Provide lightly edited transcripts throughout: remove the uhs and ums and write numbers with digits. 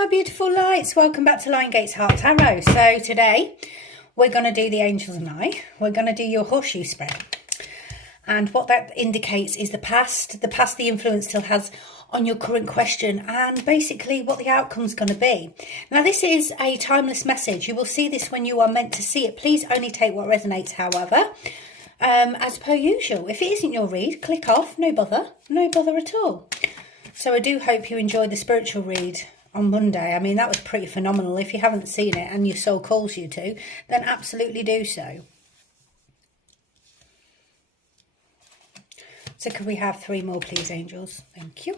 my beautiful lights, welcome back to Lion Gates Heart Tarot. So today we're going to do the angels and I. We're going to do your horseshoe spread, and what that indicates is the past the influence still has on your current question, and basically what the outcome's going to be. Now this is a timeless message. You will see this when you are meant to see it. Please only take what resonates, however. As per usual, if it isn't your read, click off, no bother at all. So I do hope you enjoyed the spiritual read on Monday. I mean, that was pretty phenomenal. If you haven't seen it and your soul calls you to, then absolutely do so. So could we have 3 more, please, angels? Thank you.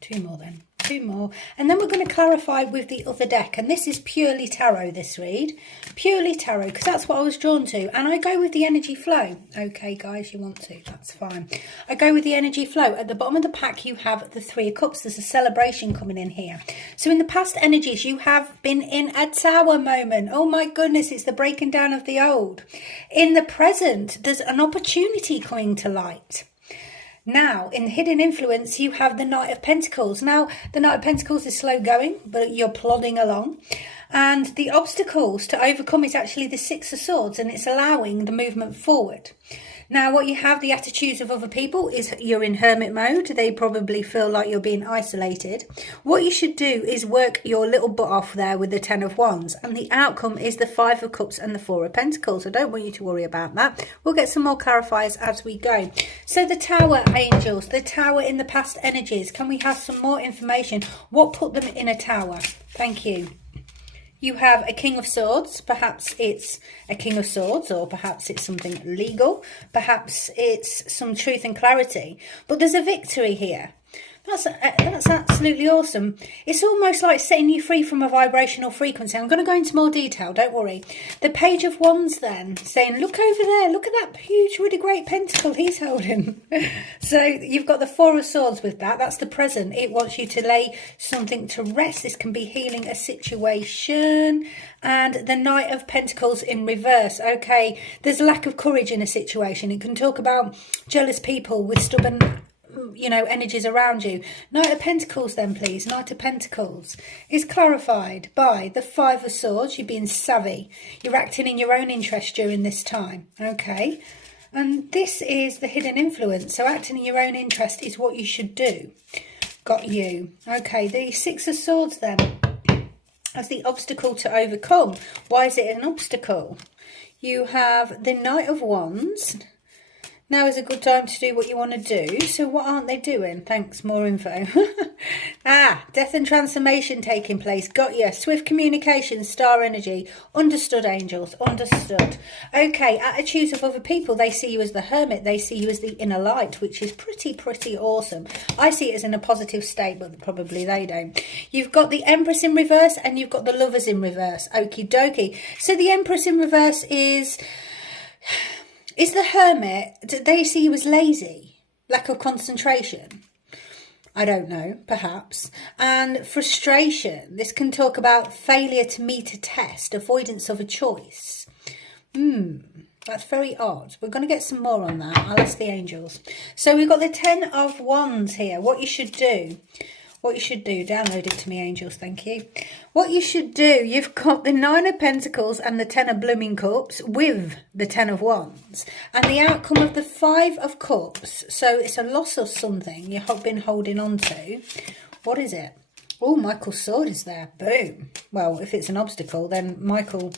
2 more then. 2 more. And then we're going to clarify with the other deck. And this is purely tarot, this read. Purely tarot, because that's what I was drawn to. And I go with the energy flow. Okay, guys, you want to. That's fine. I go with the energy flow. At the bottom of the pack, you have the 3 of Cups. There's a celebration coming in here. So in the past energies, you have been in a tower moment. Oh my goodness, it's the breaking down of the old. In the present, there's an opportunity coming to light. Now, in hidden influence, you have the Knight of Pentacles. Now, the Knight of Pentacles is slow going, but you're plodding along. And the obstacles to overcome is actually the 6 of Swords, and it's allowing the movement forward. Now, what you have, the attitudes of other people, is you're in hermit mode. They probably feel like you're being isolated. What you should do is work your little butt off there with the 10 of Wands. And the outcome is the 5 of Cups and the 4 of Pentacles. I don't want you to worry about that. We'll get some more clarifiers as we go. So the Tower, angels, the Tower in the past energies. Can we have some more information? What put them in a tower? Thank you. You have a King of Swords. Perhaps it's a King of Swords, or perhaps it's something legal. Perhaps it's some truth and clarity. But there's a victory here. That's absolutely awesome. It's almost like setting you free from a vibrational frequency. I'm going to go into more detail, don't worry. The Page of Wands then, saying, look over there, look at that huge, really great pentacle he's holding. So you've got the 4 of Swords with that. That's the present. It wants you to lay something to rest. This can be healing a situation. And the Knight of Pentacles in reverse. Okay, there's a lack of courage in a situation. It can talk about jealous people with stubborn, energies around you. Knight of Pentacles then, please. Knight of Pentacles is clarified by the 5 of Swords. You're being savvy. You're acting in your own interest during this time. Okay. And this is the hidden influence. So acting in your own interest is what you should do. Got you. Okay. The 6 of Swords then as the obstacle to overcome. Why is it an obstacle? You have the Knight of Wands. Now is a good time to do what you want to do. So what aren't they doing? Thanks, more info. Death and transformation taking place. Got you. Swift communication, star energy. Understood, angels. Understood. Okay, attitudes of other people. They see you as the hermit. They see you as the inner light, which is pretty awesome. I see it as in a positive state, but probably they don't. You've got the Empress in reverse and you've got the Lovers in reverse. Okie dokie. So the Empress in reverse is the hermit. Do they see you as lazy? Lack of concentration? I don't know, perhaps. And frustration. This can talk about failure to meet a test, avoidance of a choice. That's very odd. We're going to get some more on that. I'll ask the angels. So we've got the 10 of Wands here. What you should do. What you should do, download it to me, angels, thank you. What you should do, you've got the 9 of Pentacles and the 10 of Blooming Cups with the 10 of Wands. And the outcome of the 5 of Cups, so it's a loss of something you've been holding on to. What is it? Oh, Michael's sword is there. Boom. Well, if it's an obstacle, then Michael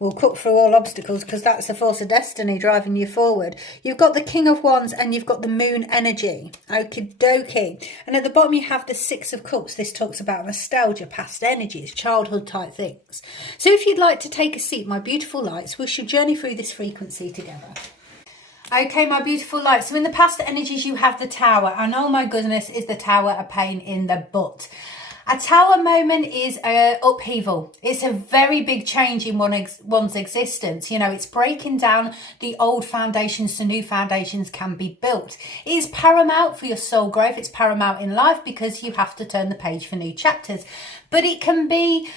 will cut through all obstacles, because that's the force of destiny driving you forward. You've got the King of Wands and you've got the Moon energy. Okie dokie. And at the bottom you have the 6 of Cups. This talks about nostalgia, past energies, childhood type things. So if you'd like to take a seat, my beautiful lights, we should journey through this frequency together. Okay, my beautiful light. So in the past energies, you have the Tower. And oh my goodness, is the Tower a pain in the butt. A tower moment is upheaval. It's a very big change in one's existence. It's breaking down the old foundations so new foundations can be built. It is paramount for your soul growth. It's paramount in life because you have to turn the page for new chapters. But it can be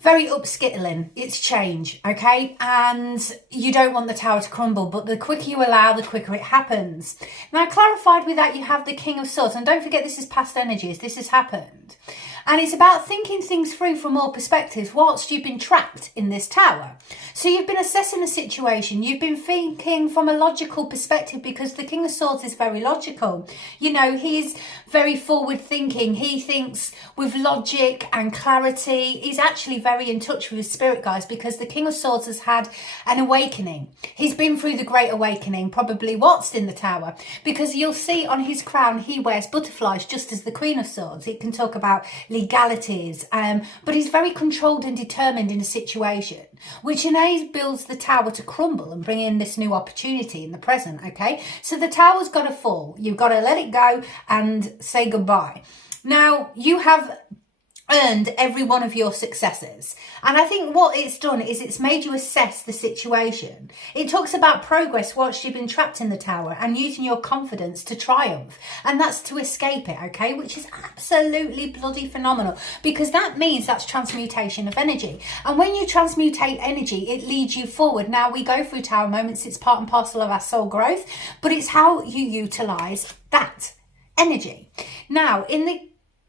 very upskittling. It's change, okay? And you don't want the tower to crumble, but the quicker you allow, the quicker it happens. Now, clarified with that, you have the King of Swords. And don't forget, this is past energies. This has happened. And it's about thinking things through from all perspectives whilst you've been trapped in this tower. So you've been assessing a situation. You've been thinking from a logical perspective, because the King of Swords is very logical. You know, he's very forward thinking. He thinks with logic and clarity. He's actually very in touch with his spirit, guys, because the King of Swords has had an awakening. He's been through the Great Awakening, probably whilst in the tower, because you'll see on his crown, he wears butterflies just as the Queen of Swords. It can talk about legalities, but he's very controlled and determined in a situation, which enables the tower to crumble and bring in this new opportunity in the present, okay? So the tower's got to fall. You've got to let it go and say goodbye. Now, you have earned every one of your successes. And I think what it's done is it's made you assess the situation. It talks about progress whilst you've been trapped in the tower and using your confidence to triumph. And that's to escape it, okay? Which is absolutely bloody phenomenal, because that means that's transmutation of energy. And when you transmutate energy, it leads you forward. Now, we go through tower moments. It's part and parcel of our soul growth, but it's how you utilize that energy. Now, in the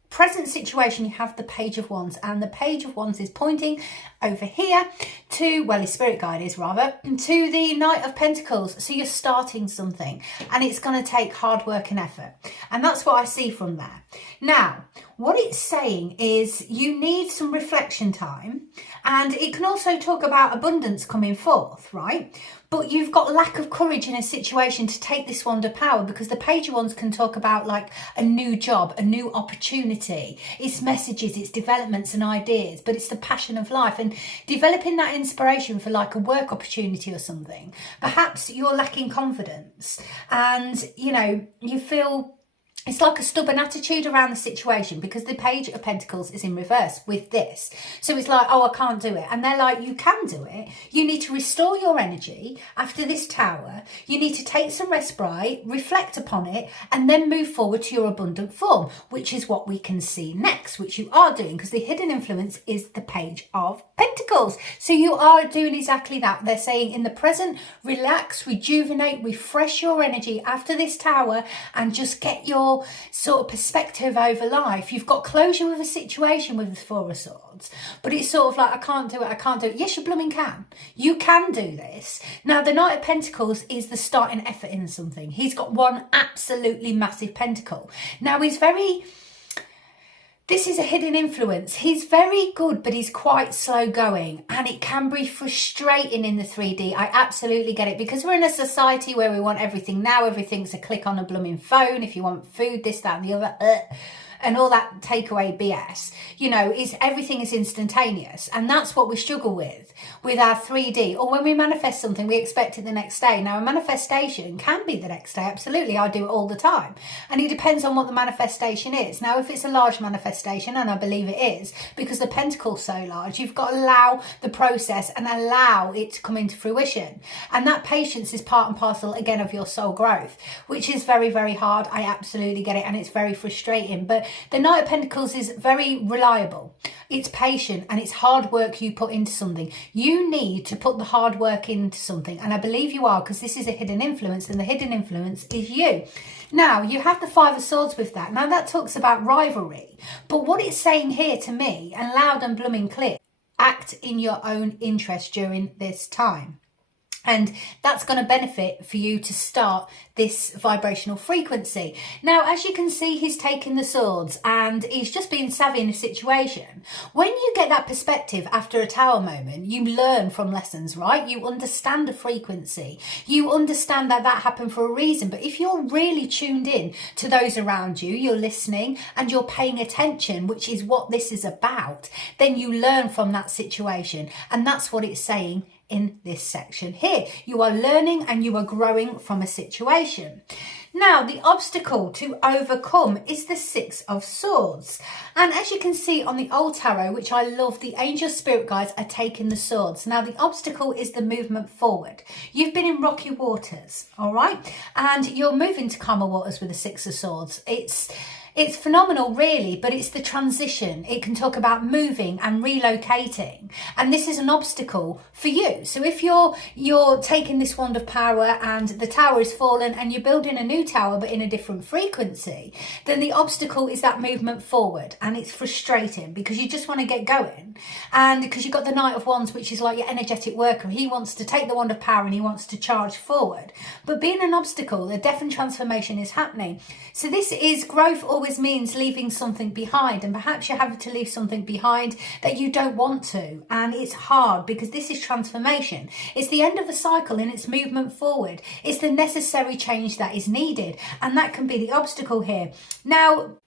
present situation, you have the Page of Wands, and the Page of Wands is pointing over here to, well, his spirit guide is rather, to the Knight of Pentacles. So you're starting something, and it's going to take hard work and effort, and that's what I see from there. Now, what it's saying is you need some reflection time, and it can also talk about abundance coming forth, right? But you've got lack of courage in a situation to take this wand of power, because the Page of Wands can talk about like a new job, a new opportunity. It's messages, it's developments and ideas, but it's the passion of life and developing that inspiration for like a work opportunity or something. Perhaps you're lacking confidence and, you know, you feel it's like a stubborn attitude around the situation, because the Page of Pentacles is in reverse with this. So it's like, oh, I can't do it. And they're like, you can do it. You need to restore your energy after this tower. You need to take some respite, reflect upon it, and then move forward to your abundant form, which is what we can see next, which you are doing, because the hidden influence is the Page of Pentacles. So you are doing exactly that. They're saying in the present, relax, rejuvenate, refresh your energy after this tower, and just get your sort of perspective over life. You've got closure with a situation with the Four of Swords, but it's sort of like, I can't do it, I can't do it. Yes, you blooming can. You can do this. Now, the Knight of Pentacles is the starting effort in something. He's got one absolutely massive pentacle. Now, this is a hidden influence. He's very good, but he's quite slow going, and it can be frustrating in the 3D. I absolutely get it, because we're in a society where we want everything now. Everything's a click on a blooming phone. If you want food, this, that, and the other, and all that takeaway BS, you know, everything is instantaneous, and that's what we struggle with our 3D. Or when we manifest something, we expect it the next day. Now, a manifestation can be the next day, absolutely. I do it all the time, and it depends on what the manifestation is. Now, if it's a large manifestation, and I believe it is, because the pentacle's so large, you've got to allow the process and allow it to come into fruition, and that patience is part and parcel again of your soul growth, which is very, very hard. I absolutely get it, and it's very frustrating. But the Knight of Pentacles is very reliable. It's patient, and it's hard work you put into something. You need to put the hard work into something, and I believe you are, because this is a hidden influence, and the hidden influence is you. Now, you have the Five of Swords with that. Now, that talks about rivalry, but what it's saying here to me, and loud and blooming clear, act in your own interest during this time. And that's going to benefit for you to start this vibrational frequency. Now, as you can see, he's taking the swords and he's just being savvy in a situation. When you get that perspective after a tower moment, you learn from lessons, right? You understand the frequency. You understand that happened for a reason. But if you're really tuned in to those around you, you're listening and you're paying attention, which is what this is about, then you learn from that situation. And that's what it's saying in this section here. You are learning and you are growing from a situation. Now, the obstacle to overcome is the Six of Swords. And as you can see on the old tarot, which I love, the angel spirit guides are taking the swords. Now, the obstacle is the movement forward. You've been in rocky waters, all right? And you're moving to calmer waters with the Six of Swords. It's It's phenomenal, really, but it's the transition. It can talk about moving and relocating, and this is an obstacle for you. So if you're taking this wand of power and the tower is fallen and you're building a new tower but in a different frequency, then the obstacle is that movement forward, and it's frustrating because you just want to get going, and because you've got the Knight of Wands, which is like your energetic worker. He wants to take the wand of power and he wants to charge forward, but being an obstacle, the death and transformation is happening. So this is growth always means leaving something behind, and perhaps you have to leave something behind that you don't want to, and it's hard because this is transformation. It's the end of a cycle and it's movement forward. It's the necessary change that is needed, and that can be the obstacle here. Now,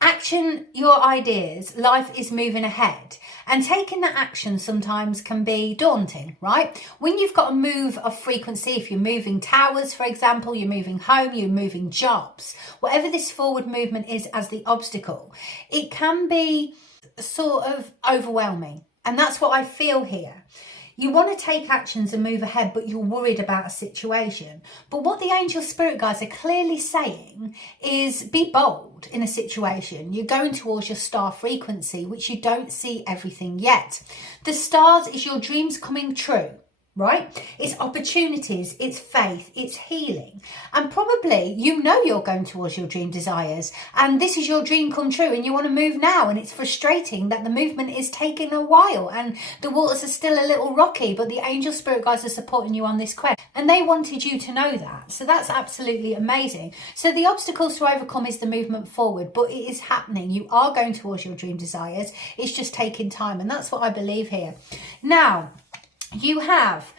action your ideas. Life is moving ahead, and taking that action sometimes can be daunting, right? When you've got a move of frequency, if you're moving towers, for example, you're moving home, you're moving jobs, whatever this forward movement is as the obstacle, it can be sort of overwhelming. And that's what I feel here. You want to take actions and move ahead, but you're worried about a situation. But what the angel spirit guides are clearly saying is be bold in a situation. You're going towards your star frequency, which you don't see everything yet. The stars is your dreams coming true. Right? It's opportunities, it's faith, it's healing. And probably you know you're going towards your dream desires, and this is your dream come true, and you want to move now, and it's frustrating that the movement is taking a while and the waters are still a little rocky, but the angel spirit guides are supporting you on this quest, and they wanted you to know that. So that's absolutely amazing. So the obstacles to overcome is the movement forward, but it is happening. You are going towards your dream desires. It's just taking time, and that's what I believe here. Now, you have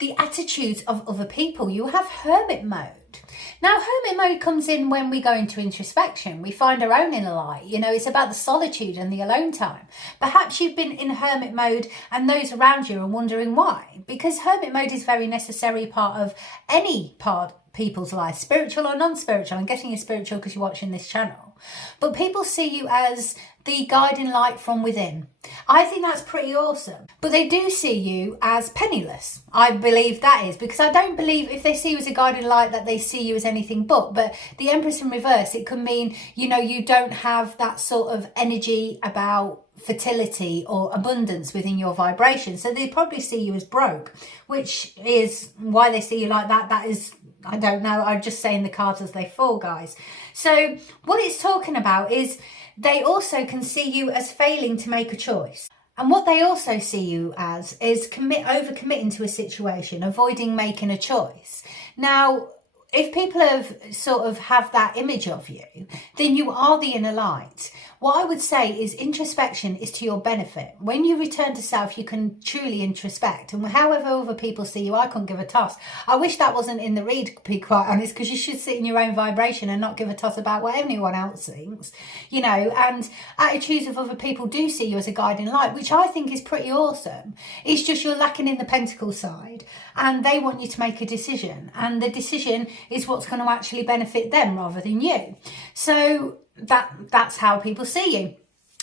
the attitudes of other people. You have hermit mode. Now, hermit mode comes in when we go into introspection. We find our own inner light. You know, it's about the solitude and the alone time. Perhaps you've been in hermit mode and those around you are wondering why. Because hermit mode is a very necessary part of any part people's life, spiritual or non-spiritual. I'm getting you spiritual because you're watching this channel. But people see you as the guiding light from within. I think that's pretty awesome. But they do see you as penniless. I believe that is, because I don't believe if they see you as a guiding light that they see you as anything but. But the Empress in reverse, it could mean, you know, you don't have that sort of energy about fertility or abundance within your vibration. So they probably see you as broke, which is why they see you like that. That is, I don't know. I'm just saying the cards as they fall, guys. So what it's talking about is they also can see you as failing to make a choice. And what they also see you as is overcommitting to a situation, avoiding making a choice. Now, if people have that image of you, then you are the inner light. What I would say is introspection is to your benefit. When you return to self, you can truly introspect. And however other people see you, I couldn't give a toss. I wish that wasn't in the read, to be quite honest, because you should sit in your own vibration and not give a toss about what anyone else thinks. You know, and attitudes of other people do see you as a guiding light, which I think is pretty awesome. It's just you're lacking in the pentacle side, and they want you to make a decision. And the decision is what's going to actually benefit them rather than you. So that's how people see you.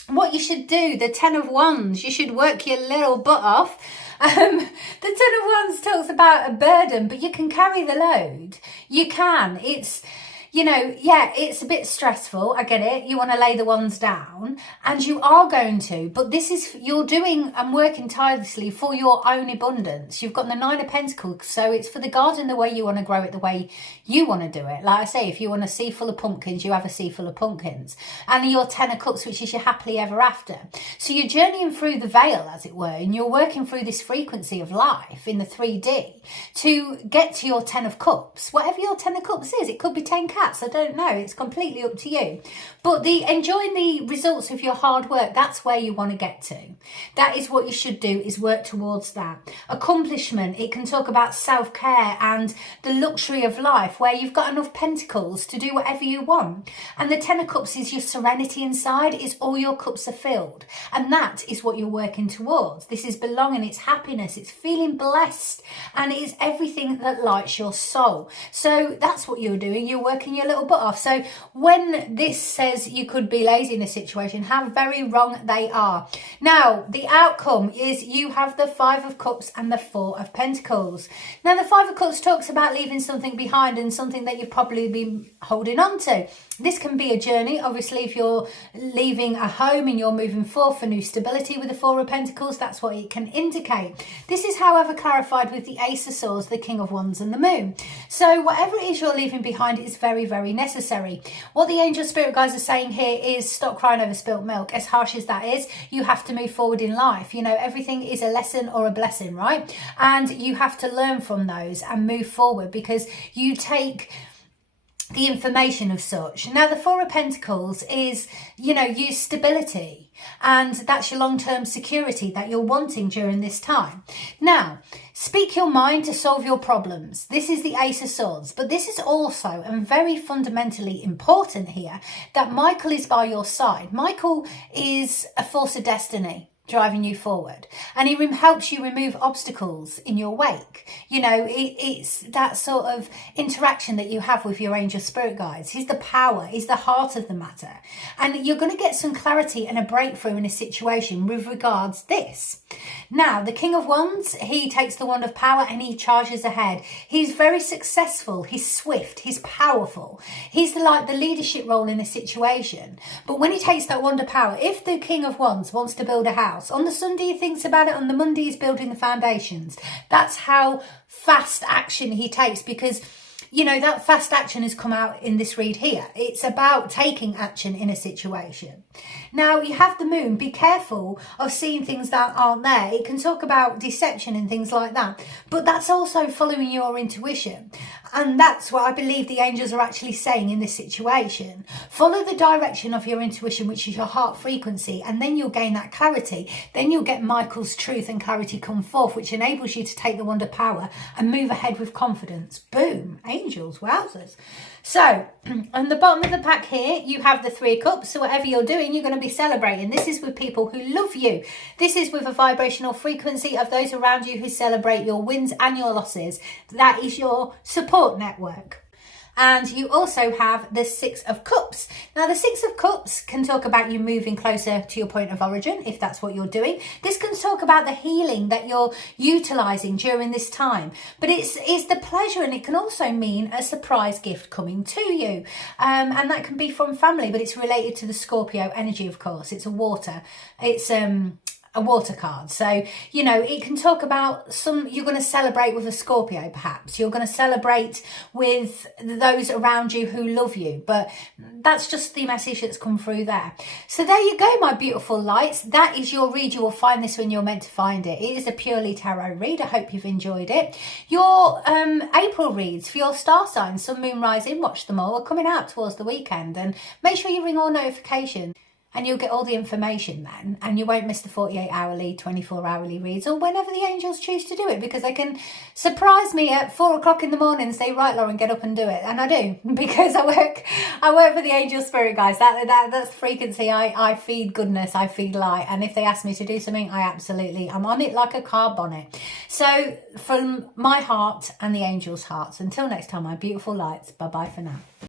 What you should do, the 10 of Wands, you should work your little butt off. The 10 of Wands talks about a burden, but you can carry the load. You can. It's, you know, yeah, it's a bit stressful. I get it. You want to lay the wands down, and you are going to, but this is, you're doing and working tirelessly for your own abundance. You've got the 9 of Pentacles, so it's for the garden the way you want to grow it, the way you want to do it. Like I say, if you want a sea full of pumpkins, you have a sea full of pumpkins. And your 10 of Cups, which is your happily ever after. So you're journeying through the veil, as it were, and you're working through this frequency of life in the 3D to get to your 10 of Cups. Whatever your 10 of Cups is, it could be 10 cats. I don't know. It's completely up to you. But enjoying the results of your hard work, that's where you want to get to. That is what you should do, is work towards that. Accomplishment, it can talk about self-care and the luxury of life where you've got enough pentacles to do whatever you want. And the 10 of Cups is your serenity inside, is all your cups are filled. And that is what you're working towards. This is belonging, it's happiness, it's feeling blessed, and it is everything that lights your soul. So that's what you're doing. You're working your little butt off. So when this says you could be lazy in a situation, how very wrong they are. Now, the outcome is you have the 5 of Cups and the 4 of Pentacles. Now, the 5 of Cups talks about leaving something behind and something that you've probably been holding on to. This can be a journey. Obviously, if you're leaving a home and you're moving forth for new stability with the Four of Pentacles, that's what it can indicate. This is, however, clarified with the Ace of Swords, the King of Wands and the Moon. So whatever it is you're leaving behind is very, very necessary. What the angel spirit guides are saying here is stop crying over spilt milk. As harsh as that is, you have to move forward in life. You know, everything is a lesson or a blessing, right? And you have to learn from those and move forward, because you take the information of such. Now, the Four of Pentacles is, you know, use stability, and that's your long-term security that you're wanting during this time. Now, speak your mind to solve your problems. This is the Ace of Swords, but this is also, and very fundamentally important here, that Michael is by your side. Michael is a force of destiny driving you forward, and he helps you remove obstacles in your wake. You know, it's that sort of interaction that you have with your angel spirit guides. He's the power, he's the heart of the matter, and you're going to get some clarity and a breakthrough in a situation with regards this. Now, the King of Wands, he takes the wand of power and he charges ahead. He's very successful, he's swift, he's powerful, he's like the leadership role in a situation. But when he takes that wand of power, if the King of Wands wants to build a house, on the Sunday he thinks about it, on the Monday he's building the foundations. That's how fast action he takes, because, you know, that fast action has come out in this read here. It's about taking action in a situation. Now, you have the Moon. Be careful of seeing things that aren't there. It can talk about deception and things like that, but that's also following your intuition. And that's what I believe the angels are actually saying in this situation. Follow the direction of your intuition, which is your heart frequency, and then you'll gain that clarity. Then you'll get Michael's truth and clarity come forth, which enables you to take the wand of power and move ahead with confidence. Boom, angels, wowzers. So, on the bottom of the pack here, you have the Three of Cups. So whatever you're doing, you're going to be celebrating. This is with people who love you. This is with a vibrational frequency of those around you who celebrate your wins and your losses. That is your support network. And you also have the Six of Cups. Now, the Six of Cups can talk about you moving closer to your point of origin, if that's what you're doing. This can talk about the healing that you're utilising during this time. But it's the pleasure, and it can also mean a surprise gift coming to you. And that can be from family, but it's related to the Scorpio energy, of course. It's a water. It's a water card. So, you know, it can talk about you're going to celebrate with a Scorpio, perhaps. You're going to celebrate with those around you who love you. But that's just the message that's come through there. So there you go, my beautiful lights. That is your read. You will find this when you're meant to find it. It is a purely tarot read. I hope you've enjoyed it. Your April reads for your star signs, Sun, Moon, Rising, watch them all. We're coming out towards the weekend, and make sure you ring all notifications. And you'll get all the information then, and you won't miss the 48-hourly, 24-hourly reads, or whenever the angels choose to do it, because they can surprise me at 4 o'clock in the morning and say, right, Lauren, get up and do it. And I do, because I work for the angel spirit guys. That's frequency. I feed goodness, I feed light. And if they ask me to do something, I'm on it like a car bonnet. So from my heart and the angels' hearts, until next time, my beautiful lights, bye-bye for now.